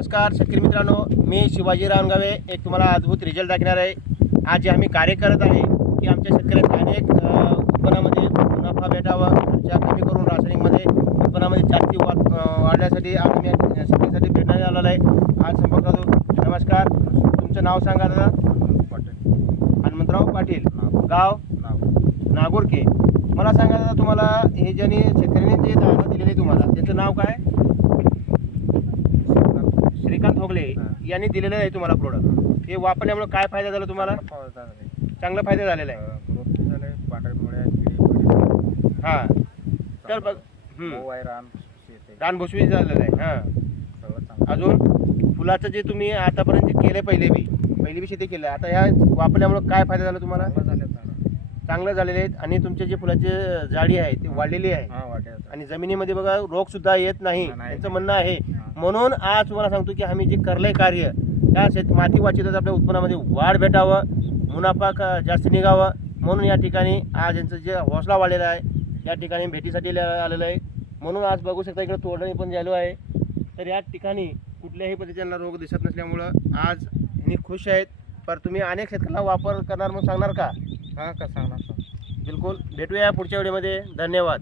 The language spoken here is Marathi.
नमस्कार शेतकरी मित्रांनो, मी शिवाजी रावणगावे एक तुम्हाला अद्भुत रिझल्ट दाखवणार आहे। आज जे आम्ही कार्य करत आहे की आमच्या शेतकऱ्यांना अनेक उत्पन्नामध्ये नफा भेटावा, खर्च कमी करून रासायनिकमध्ये उत्पन्नामध्ये जास्ती वाढण्यासाठी आम्ही शेतीसाठी भेटण्यात आलेला आहे। आज संपर्क साधू। नमस्कार, तुमचं नाव सांगा दादा? हनुमंतराव पाटील, गाव नागोरके। मला सांगा दादा, तुम्हाला हे ज्यांनी शेतकऱ्यांनी जे दाना दिलेले तुम्हाला त्याचं नाव काय? श्रीकांत होगले यांनी दिलेलं आहे तुम्हाला प्रोडक्ट। हे वापरल्यामुळे काय फायदा झाला तुम्हाला? चांगला फायदा झालेला आहे। हां, तर बघ रान भुसवी झालेलं आहे। हां, अजून फुलाचं जे तुम्ही आतापर्यंत जे केलं पहिली बी शेती केलं, आता ह्या वापरल्यामुळे काय फायदा झाला तुम्हाला? चांगलं झालेले आहेत आणि तुमचे जे फुलाची जाडी आहे ती वाढलेली आहे आणि जमिनीमध्ये बघा रोग सुद्धा येत नाही याचं म्हणणं आहे। म्हणून आज तुम्हाला सांगतो की आम्ही जे करलंय कार्य त्या माती वाचीतच आपल्या उत्पन्नामध्ये वाढ भेटावं, मुनाफा जास्त निघावं, म्हणून या ठिकाणी आज यांचं जे हौसला वाढलेला आहे या ठिकाणी भेटीसाठी आलेलं आहे। म्हणून आज बघू शकता इकडे तोडणी पण झालो आहे। तर या ठिकाणी कुठल्याही पद्धतीचा रोग दिसत नसल्यामुळं आज हे खुश आहेत। पर तुम्ही अनेक शेतकऱ्यांना वापर करणार म्हणून सांगणार का? हां, का सांगणार? बिलकुल, भेटूया पुढच्या व्हिडिओमध्ये। धन्यवाद।